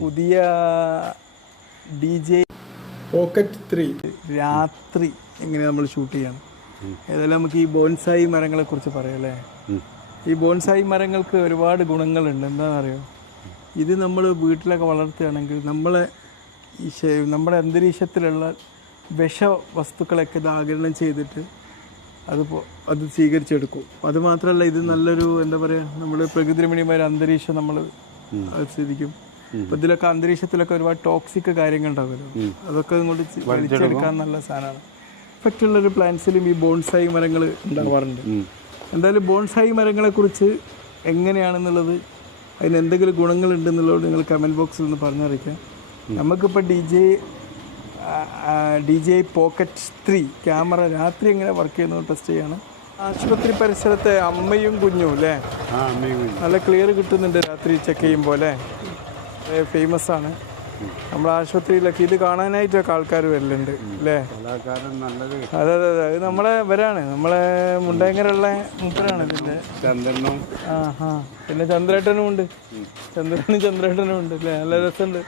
പുതിയ DJ pocket 3 രാത്രി എങ്ങനെ നമ്മൾ ഷൂട്ട് ചെയ്യണം. ഏതായാലും നമുക്ക് ഈ ബോൺസായി മരങ്ങളെ കുറിച്ച് പറയാം അല്ലേ. ഈ ബോൺസായി മരങ്ങൾക്ക് ഒരുപാട് ഗുണങ്ങളുണ്ട്. എന്താണെന്നറിയോ, ഇത് നമ്മൾ വീട്ടിലൊക്കെ വളർത്തുകയാണെങ്കിൽ നമ്മുടെ അന്തരീക്ഷത്തിലുള്ള വിഷവസ്തുക്കളൊക്കെ ഇത് ആഗിരണം ചെയ്തിട്ട് അത് സ്വീകരിച്ചെടുക്കും. അതുമാത്രമല്ല, ഇത് നല്ലൊരു എന്താ പറയുക, നമ്മൾ പ്രകൃതിരമണീയമായ അന്തരീക്ഷം നമ്മൾ സ്ഥിതിക്കും. ഇപ്പം ഇതിലൊക്കെ അന്തരീക്ഷത്തിലൊക്കെ ഒരുപാട് ടോക്സിക് കാര്യങ്ങൾ ഉണ്ടാവുമല്ലോ, അതൊക്കെ ഇങ്ങോട്ട് വലിച്ചെടുക്കാൻ നല്ല സാധനമാണ്. ഇഫക്റ്റുള്ളൊരു പ്ലാന്റ്സിലും ഈ ബോൺസായി മരങ്ങൾ ഉണ്ടാവാറുണ്ട്. എന്തായാലും ബോൺസായി മരങ്ങളെക്കുറിച്ച് എങ്ങനെയാണെന്നുള്ളത്, അതിന് എന്തെങ്കിലും ഗുണങ്ങളുണ്ടെന്നുള്ളത് നിങ്ങൾ കമൻറ്റ് ബോക്സിൽ ഒന്ന് പറഞ്ഞറിയിക്കാം. നമുക്കിപ്പോൾ DJI പോക്കറ്റ് 3 ക്യാമറ രാത്രി എങ്ങനെ വർക്ക് ചെയ്യുന്നത് ടെസ്റ്റ് ചെയ്യണം. ആശുപത്രി പരിസരത്തെ അമ്മയും കുഞ്ഞും അല്ലേ, നല്ല ക്ലിയർ കിട്ടുന്നുണ്ട് രാത്രി ചെക്ക് ചെയ്യുമ്പോൾ അല്ലേ. ഫേമസ് ആണ് നമ്മുടെ ആശുപത്രിയിലൊക്കെ. ഇത് കാണാനായിട്ടൊക്കെ ആൾക്കാർ വരലുണ്ട് അല്ലേ. അതെ അതെ അതെ, അത് നമ്മളെ മുണ്ടേങ്ങലുള്ള മൂപ്പരാണ് ഇതിൻ്റെ. പിന്നെ ചന്ദ്രേട്ടനും ഉണ്ട്, ചന്ദ്രേട്ടനും ഉണ്ട് അല്ലേ. നല്ല രസമുണ്ട്.